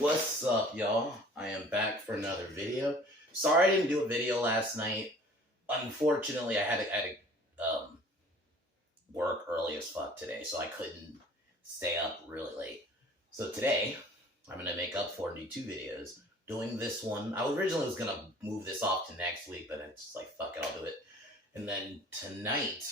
What's up, y'all? I am back for another video. Sorry I didn't do a video last night. Unfortunately, I had to work early as fuck today, so I couldn't stay up really late. So today, I'm gonna make up for and do two videos. Doing this one, I originally was gonna move this off to next week, but it's just like fuck it, I'll do it. And then tonight,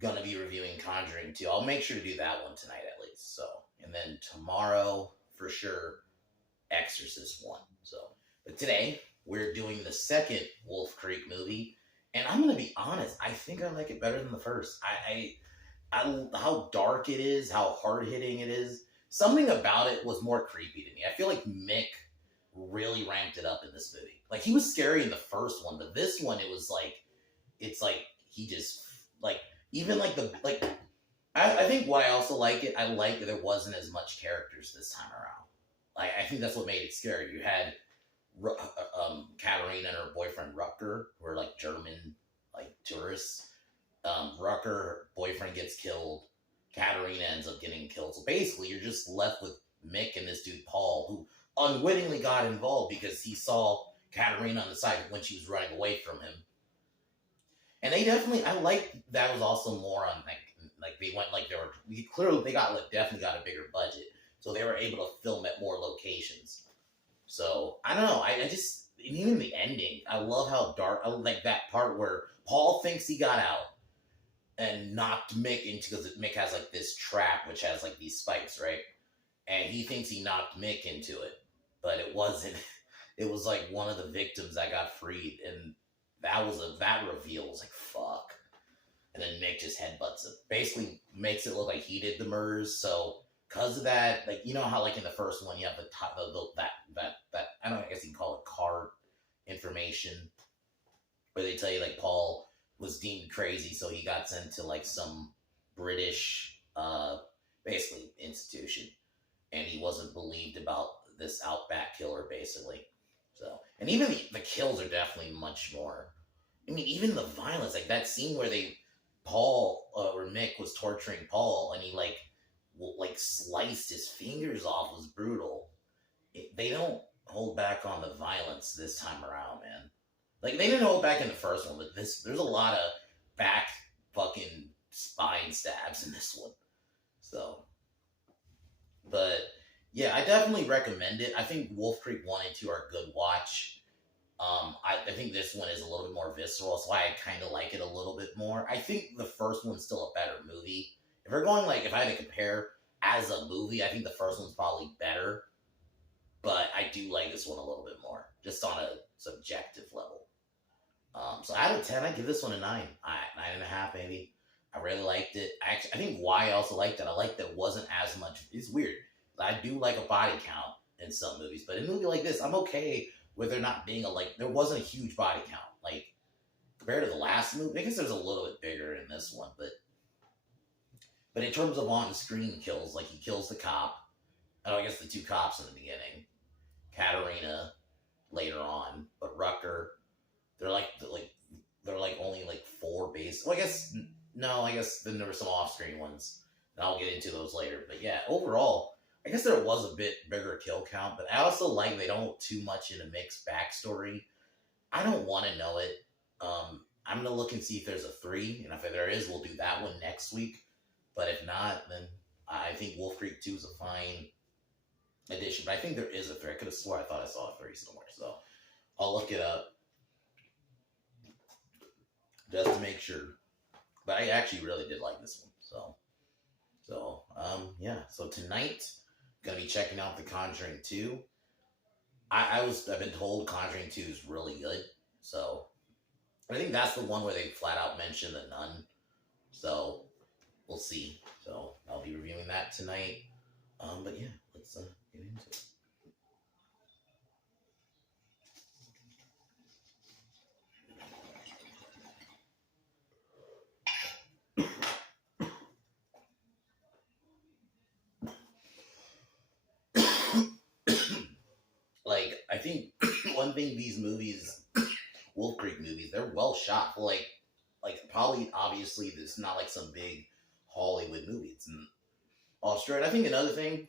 gonna be reviewing Conjuring 2. I'll make sure to do that one tonight at least. So, and then tomorrow for sure, Exorcist 1. So, but today we're doing the second Wolf Creek movie, and I'm gonna be honest, I think I like it better than the first. I how dark it is, how hard hitting it is. Something about it was more creepy to me. I feel like Mick really ramped it up in this movie. Like he was scary in the first one, but this one it's like he just like even like the like. I think why I also like it, I like that there wasn't as much characters this time around. Like, I think that's what made it scary. You had Katarina and her boyfriend Rucker, who are like German, like tourists. Rucker boyfriend gets killed. Katarina ends up getting killed. So basically, you're just left with Mick and this dude Paul, who unwittingly got involved because he saw Katarina on the side when she was running away from him. And they definitely, I like that was also more on like they went like they definitely got a bigger budget. So they were able to film at more locations. So, I don't know. I just, even the ending, I love how dark, I like that part where Paul thinks he got out and knocked Mick into, because Mick has like this trap, which has like these spikes, right? And he thinks he knocked Mick into it, but it wasn't. It was like one of the victims that got freed. And that reveal was like, fuck. And then Mick just headbutts him. Basically makes it look like he did the murders, so because of that, like, you know how like in the first one you have that I don't know, I guess you can call it card information where they tell you like Paul was deemed crazy, so he got sent to like some British basically institution, and he wasn't believed about this outback killer basically. So, and even the kills are definitely much more. I mean, even the violence, like that scene where where Mick was torturing Paul, and he like sliced his fingers off was brutal. They don't hold back on the violence this time around, man. Like they didn't hold back in the first one, but there's a lot of back fucking spine stabs in this one. So, but yeah, I definitely recommend it. I think Wolf Creek 1 and 2 are a good watch. I think this one is a little bit more visceral, so I kind of like it a little bit more. I think the first one's still a better movie. If we're going like, if I had to compare as a movie, I think the first one's probably better. But I do like this one a little bit more, just on a subjective level. So out of 10, I give this one a 9. 9.5 maybe. I really liked it. I think why I also liked it, I liked that it wasn't as much. It's weird. I do like a body count in some movies, but in a movie like this, I'm okay with there not being there wasn't a huge body count. Like, compared to the last movie, I guess there's a little bit bigger in this one, but in terms of on-screen kills, like he kills the cop. Oh, I guess the two cops in the beginning. Katarina later on, but Rucker, they're only like 4 base. Well, I guess then there were some off-screen ones, and I'll get into those later. But yeah, overall, I guess there was a bit bigger kill count, but I also like they don't too much into Mick's backstory. I don't want to know it. I'm gonna look and see if there's a 3, and if there is, we'll do that one next week. But if not, then I think Wolf Creek 2 is a fine addition. But I think there is a 3. I could have swore I thought I saw a 3 somewhere, so I'll look it up just to make sure. But I actually really did like this one, so yeah. So tonight, gonna be checking out The Conjuring 2. I've been told Conjuring 2 is really good, so I think that's the one where they flat out mention the nun. So we'll see. So I'll be reviewing that tonight. But yeah, let's get into it. Like, I think one thing these movies, Wolf Creek movies, they're well shot. Like probably obviously it's not like some big Hollywood movie. It's Australia. I think another thing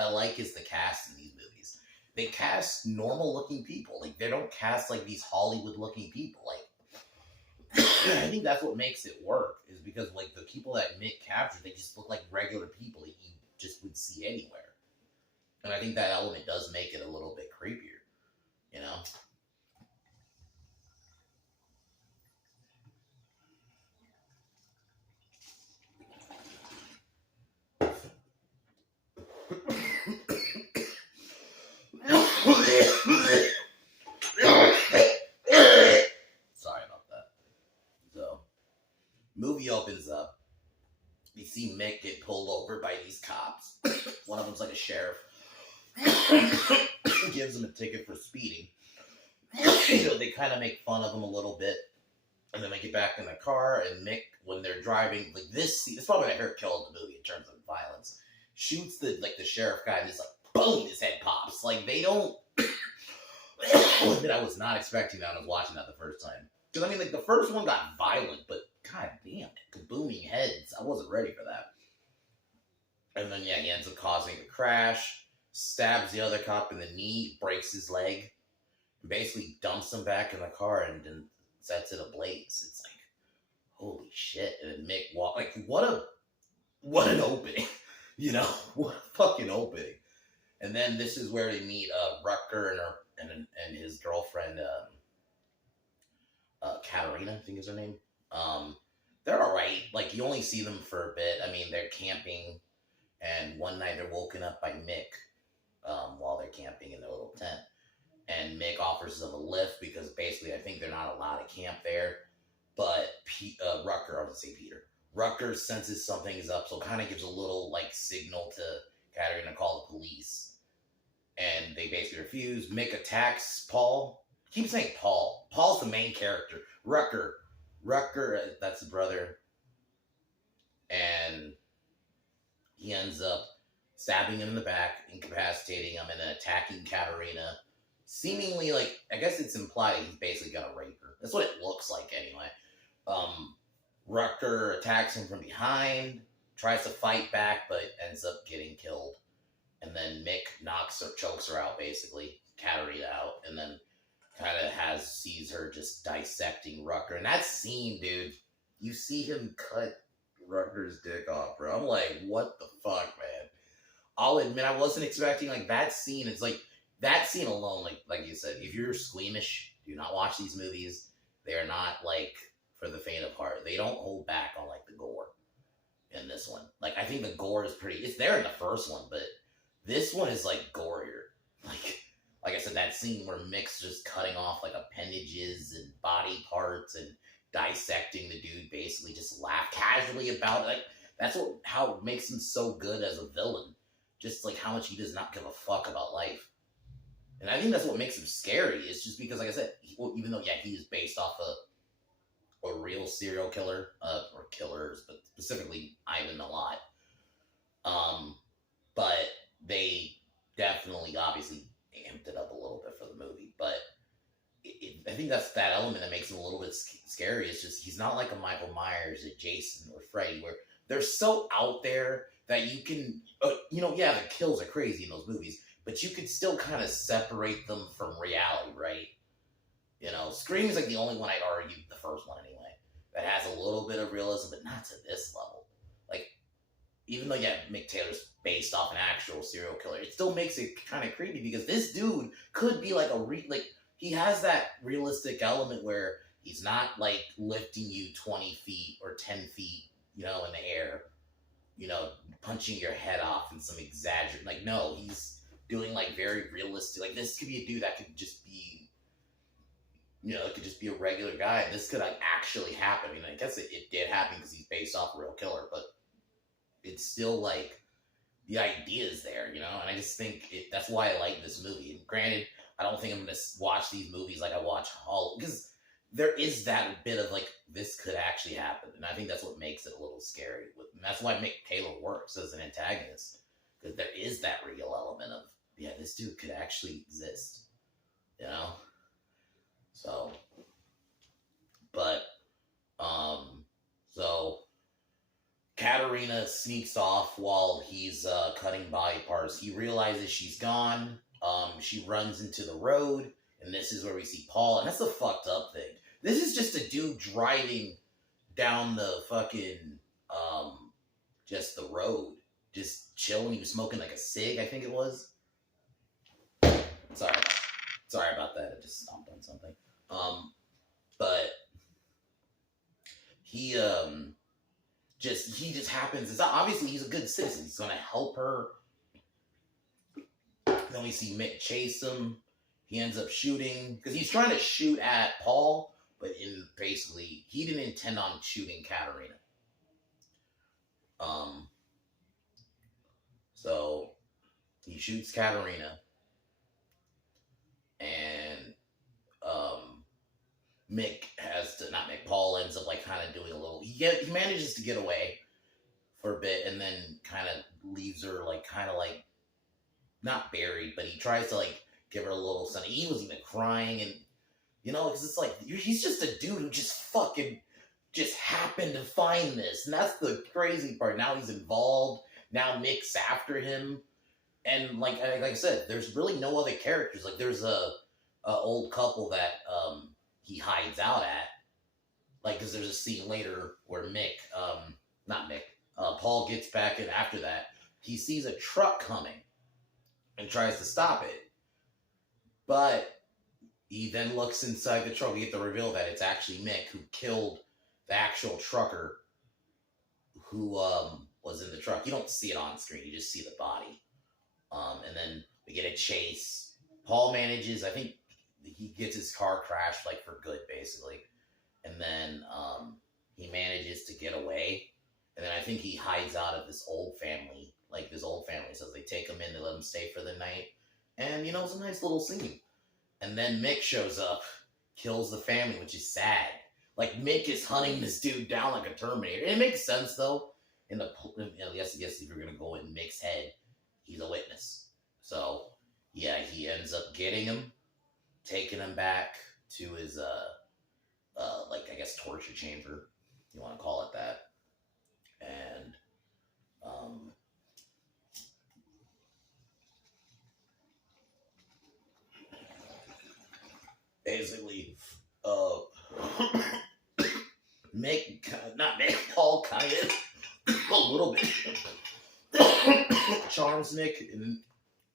I like is the cast in these movies. They cast normal looking people. Like, they don't cast like these Hollywood looking people. Like, I think that's what makes it work, is because like the people that Mick captured, they just look like regular people that you just would see anywhere. And I think that element does make it a little bit creepier, you know? Sorry about that. So, movie opens up. You see Mick get pulled over by these cops. One of them's like a sheriff. Gives him a ticket for speeding. They kind of make fun of him a little bit. And then they get back in the car, and Mick, when they're driving, like this scene, it's probably my favorite kill of the movie in terms of violence. Shoots the sheriff guy, and just like boom, his head pops. Like, they don't. I was not expecting that when I was watching that the first time. Because I mean, like, the first one got violent, but god damn, kabooming heads. I wasn't ready for that. And then yeah, he ends up causing a crash, stabs the other cop in the knee, breaks his leg, basically dumps him back in the car, and then sets it ablaze. It's like, holy shit. And then Mick like, what an opening. You know, what a fucking opening. And then this is where they meet Rutger and his girlfriend, Katarina, I think is her name. They're alright. Like, you only see them for a bit. I mean, they're camping, and one night they're woken up by Mick while they're camping in their little tent. And Mick offers them a lift because basically I think they're not allowed to camp there. But Rutger, I was going to say Peter. Rutger senses something is up, so kind of gives a little like signal to Katarina to call the police. And they basically refuse. Mick attacks Paul. I keep saying Paul. Paul's the main character. Rutger, that's the brother. And he ends up stabbing him in the back, incapacitating him, and then attacking Katarina. Seemingly, like, I guess it's implied he's basically gonna rape her. That's what it looks like, anyway. Rutger attacks him from behind, tries to fight back, but ends up getting killed. And then Mick chokes her out, basically, Katarina out, and then kind of sees her just dissecting Rutger. And that scene, dude, you see him cut Rutger's dick off, bro. I'm like, what the fuck, man? I'll admit, I wasn't expecting, like, that scene. It's like, that scene alone, like you said, if you're squeamish, do not watch these movies. They are not, like, for the faint of heart. They don't hold back on, like, the gore in this one. Like, I think the gore is it's there in the first one, but this one is, like, gorier. Like I said, that scene where Mick's just cutting off, like, appendages and body parts and dissecting the dude, basically just laugh casually about it. Like, that's how it makes him so good as a villain. Just, like, how much he does not give a fuck about life. And I think that's what makes him scary. It's just because, like I said, even though, yeah, he is based off a real serial killer, or killers, but specifically Ivan Milat. But they definitely, obviously, amped it up a little bit for the movie. But I think that's that element that makes him a little bit scary. It's just, he's not like a Michael Myers, a Jason, or Freddy, where they're so out there that you can, yeah, the kills are crazy in those movies, but you could still kind of separate them from reality, right? You know, Scream is like the only one I'd argue, the first one anyway, that has a little bit of realism, but not to this level. Like, even though, yeah, Mick Taylor's based off an actual serial killer, it still makes it kind of creepy because this dude could be like he has that realistic element where he's not like lifting you 20 feet or 10 feet, in the air, punching your head off in some exaggerate, like, no, he's doing like very realistic, like this could be a dude that could just be, it could just be a regular guy. This could like actually happen. I mean, I guess it did happen because he's based off a real killer, but it's still like the idea is there, and I just think that's why I like this movie. And granted, I don't think I'm going to watch these movies like I watch because there is that bit of like, this could actually happen. And I think that's what makes it a little scary. And that's why Mick Taylor works as an antagonist, because there is that real element of, yeah, this dude could actually exist, So, but, so Katarina Katarina sneaks off while he's cutting body parts. He realizes she's gone. She runs into the road, and this is where we see Paul. And that's the fucked up thing. This is just a dude driving down the fucking just the road, just chilling. He was smoking like a cig, I think it was. Sorry about that. I just stomped on something. But he just happens. It's obviously he's a good citizen. He's gonna help her. Then we see Mick chase him. He ends up shooting because he's trying to shoot at Paul, but basically he didn't intend on shooting Katarina. So he shoots Katarina, and Paul ends up like kind of doing a little. He manages to get away for a bit, and then kind of leaves her like kind of like not buried, but he tries to like give her a little something. He was even crying, and because it's like he's just a dude who just fucking just happened to find this, and that's the crazy part. Now he's involved. Now Mick's after him, and like I said, there's really no other characters. Like there's a old couple that he hides out at, like because there's a scene later where Paul gets back, and after that he sees a truck coming and tries to stop it, but he then looks inside the truck. We get the reveal that it's actually Mick who killed the actual trucker who was in the truck. You don't see it on screen, you just see the body. And then we get a chase. Paul manages, I think he gets his car crashed like for good basically, and then he manages to get away, and then I think he hides out of this old family. Like this old family says they take him in, they let him stay for the night, and it's a nice little scene. And then Mick shows up, kills the family, which is sad. Like Mick is hunting this dude down like a Terminator. And it makes sense though. Yes, if you're gonna go in Mick's head, he's a witness. So yeah, he ends up getting him, taking him back to his I guess torture chamber, if you want to call it that. And basically Paul kind of a little bit charms Mick, and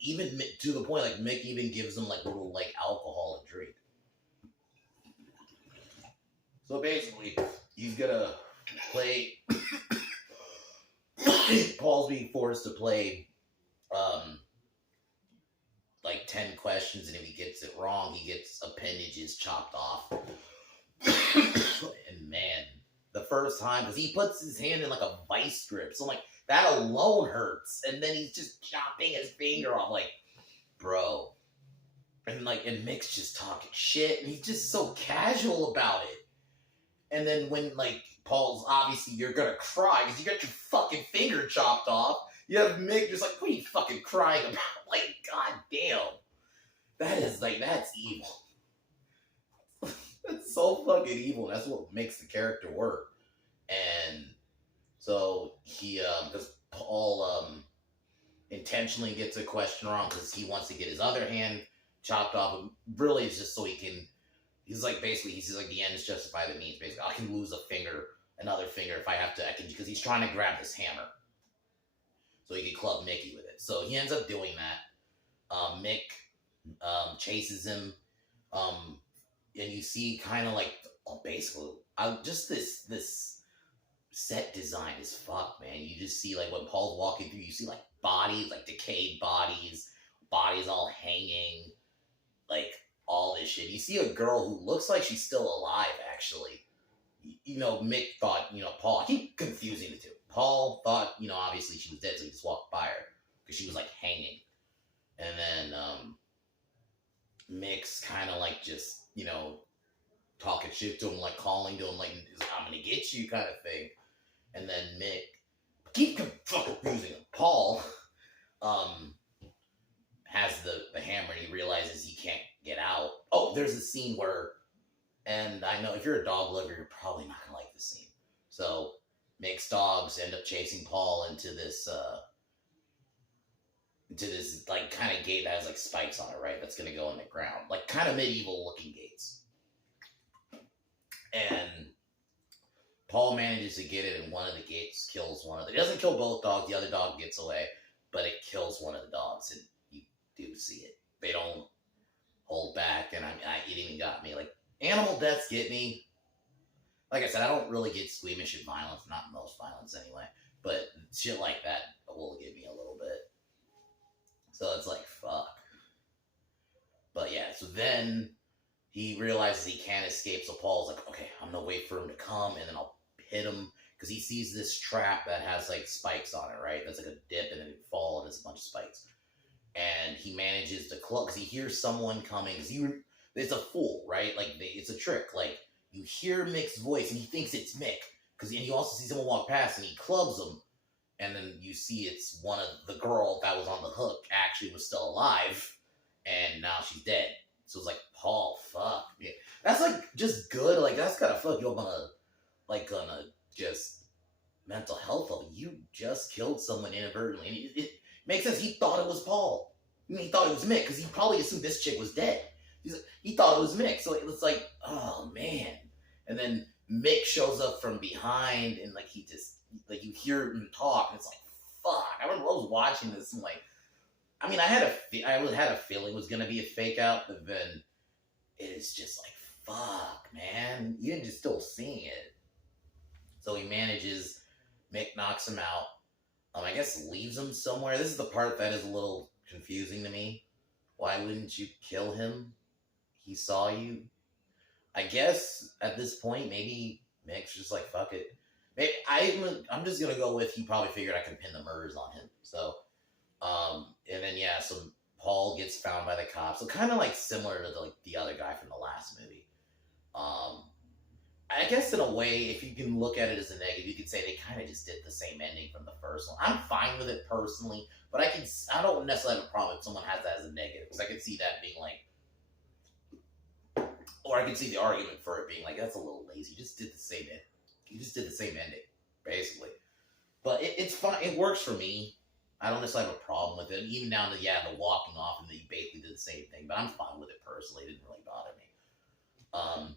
even to the point like Mick even gives him like little like alcohol to drink. So basically he's gonna play Paul's being forced to play like 10 questions, and if he gets it wrong he gets appendages chopped off. And man, the first time, because he puts his hand in like a vice grip, so like that alone hurts, and then he's just chopping his finger off, like, bro. And Mick's just talking shit, and he's just so casual about it. And then when like Paul's obviously you're gonna cry because you got your fucking finger chopped off, you have Mick just like, what are you fucking crying about? Like, god damn, that's evil. That's so fucking evil. That's what makes the character work. And so he, because Paul intentionally gets a question wrong because he wants to get his other hand chopped off. Really, it's just so he can. He's like basically he says like the ends justify the means. Basically, I can lose another finger if I have to. I can, because he's trying to grab this hammer so he can club Mickey with it. So he ends up doing that. Mick chases him. And you see kind of like basically just this set design is fucked, man. You just see like when Paul's walking through, you see like bodies, like decayed bodies all hanging, like all this shit. You see a girl who looks like she's still alive, actually. Mick thought, Paul, I keep confusing the two. Paul thought, obviously she was dead, so he just walked by her because she was like hanging. And then Mick's kind of like just, talking shit to him, like calling to him, like, I'm gonna get you kind of thing. And then Mick, keep fucking confusing him. Paul has the hammer, and he realizes he can't get out. Oh, there's a scene where, and I know if you're a dog lover, you're probably not gonna like this scene. So Mick's dogs end up chasing Paul into this like kind of gate that has like spikes on it, right? That's gonna go in the ground, like kind of medieval looking gates. And Paul manages to get it, and one of the gates kills one of them. It doesn't kill both dogs. The other dog gets away, but it kills one of the dogs, and you do see it. They don't hold back, and it even got me. Like, animal deaths get me. Like I said, I don't really get squeamish at violence, not most violence anyway, but shit like that will get me a little bit. So it's like, fuck. But yeah, so then he realizes he can't escape, so Paul's like, okay, I'm gonna wait for him to come, and then I'll hit him, because he sees this trap that has like spikes on it, right? That's like a dip, and then it fall, and it's a bunch of spikes. And he manages to club, because he hears someone coming, because it's a fool, right? Like, it's a trick. Like, you hear Mick's voice, and he thinks it's Mick, and you also see someone walk past, and he clubs him, and then you see it's one of the girl that was on the hook actually was still alive, and now she's dead. So it's like, Paul, fuck. Yeah. That's like just good. Like, that's gotta fuck you up on a just mental health level. You just killed someone inadvertently. And it makes sense. He thought it was Paul. I mean, he thought it was Mick, because he probably assumed this chick was dead. He thought it was Mick. So it was like, oh man. And then Mick shows up from behind, and like he just, like, you hear him talk, and it's like, fuck. I remember I was watching this, and like, I mean, I had a feeling it was gonna be a fake out, but then it is just like, fuck, man. You're just still seeing it. So he manages, Mick knocks him out. I guess leaves him somewhere. This is the part that is a little confusing to me. Why wouldn't you kill him? He saw you. I guess at this point, maybe Mick's just like, fuck it. Maybe I'm just gonna go with, he probably figured I could pin the murders on him. So, and then yeah, so Paul gets found by the cops. So kind of like similar to the other guy from the last movie. I guess in a way, if you can look at it as a negative, you could say they kind of just did the same ending from the first one. I'm fine with it personally, but I don't necessarily have a problem if someone has that as a negative, because I can see that being like, or I can see the argument for it being like, that's a little lazy. You just did the same ending, basically. But it's fine. It works for me. I don't necessarily have a problem with it. Even down to, the walking off, and you basically did the same thing. But I'm fine with it personally. It didn't really bother me.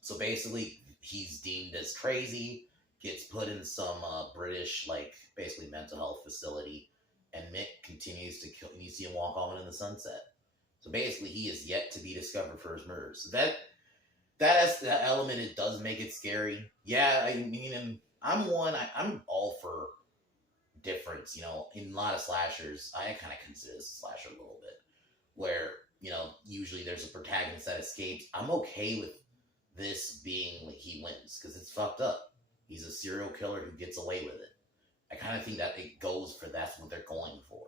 So basically, he's deemed as crazy, gets put in some British, like, basically mental health facility, and Mick continues to kill. You see him walk off into the sunset. So basically, he is yet to be discovered for his murders. So that element, it does make it scary. Yeah, I mean, I'm all for difference. You know, in a lot of slashers, I kind of consider this a slasher a little bit, where, usually there's a protagonist that escapes. I'm okay with this being like he wins, because it's fucked up. He's a serial killer who gets away with it. I kind of think that it goes for, that's what they're going for.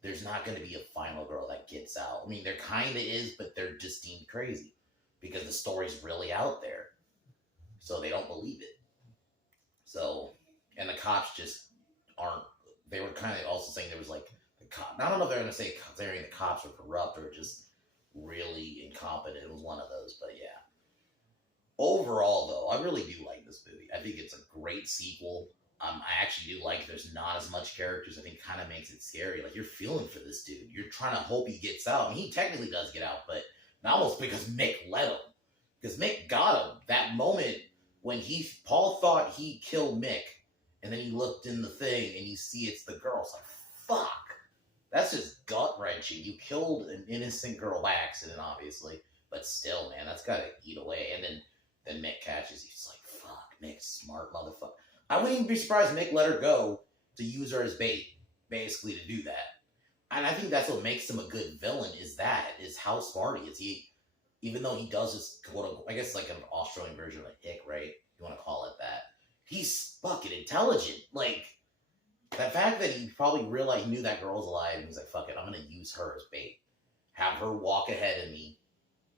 There's not going to be a final girl that gets out. I mean, there kind of is, but they're just deemed crazy because the story's really out there. So they don't believe it. So, and the cops just aren't, they were kind of also saying there was like, I don't know if they're going to say the cops are corrupt or just really incompetent. It was one of those, but yeah. Overall, though, I really do like this movie. I think it's a great sequel. I actually do like there's not as much characters. I think kind of makes it scary. Like, you're feeling for this dude. You're trying to hope he gets out. I mean, he technically does get out, but not almost because Mick let him. Because Mick got him. That moment when Paul thought he killed Mick, and then he looked in the thing and you see it's the girl. It's like, fuck. That's just gut-wrenching. You killed an innocent girl by accident, obviously. But still, man, that's got to eat away. And then Mick catches you. He's like, fuck, Mick's smart motherfucker. I wouldn't even be surprised Mick let her go to use her as bait, basically, to do that. And I think that's what makes him a good villain, is how smart he is. Even though he does this, I guess like an Australian version of a hick, right? You want to call it that. He's fucking intelligent. Like, the fact that he probably realized he knew that girl was alive, and he's like, fuck it, I'm going to use her as bait. Have her walk ahead of me,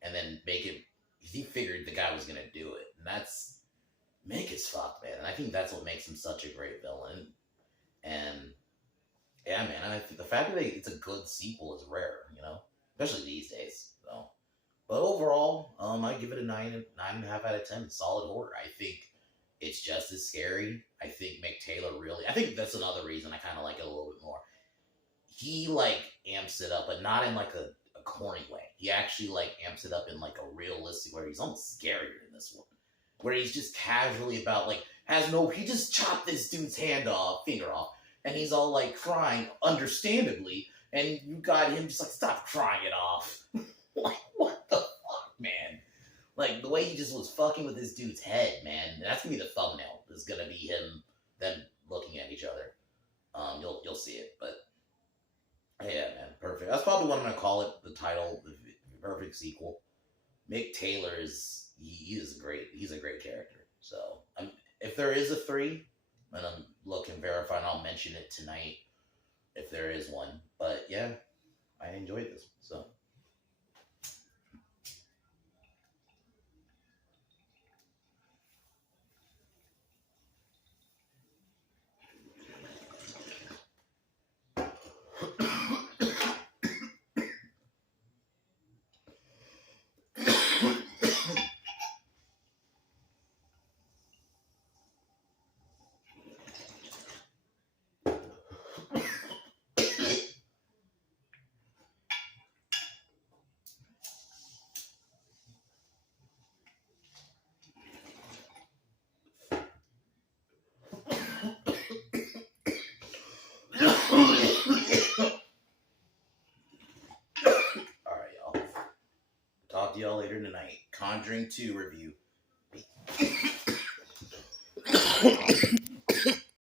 and then make it, he figured the guy was going to do it. And that's, Mick is fucked, man. And I think that's what makes him such a great villain. And, yeah, man, I think the fact that it's a good sequel is rare, especially these days. So, but overall, I give it a 9.5 out of 10. Solid horror. I think it's just as scary. I think Mick Taylor really. I think that's another reason I kind of like it a little bit more. He like amps it up, but not in like a corny way. He actually like amps it up in like a realistic where he's almost scarier in this one, where he's just casually about like he just chopped this dude's finger off, and he's all like crying, understandably, and you got him just like stop crying it off. Like what the fuck, man? Like the way he just was fucking with this dude's head, man. That's gonna be the thumbnail. Is gonna be them looking at each other. You'll see it, but yeah, man, perfect. That's probably what I'm gonna call it. The title, the perfect sequel. Mick Taylor he's a great character. So if there is a 3, and I'm looking verifying, I'll mention it tonight if there is one. But yeah, I enjoyed this. So. Alright, y'all. Talk to y'all later tonight. Conjuring 2 review.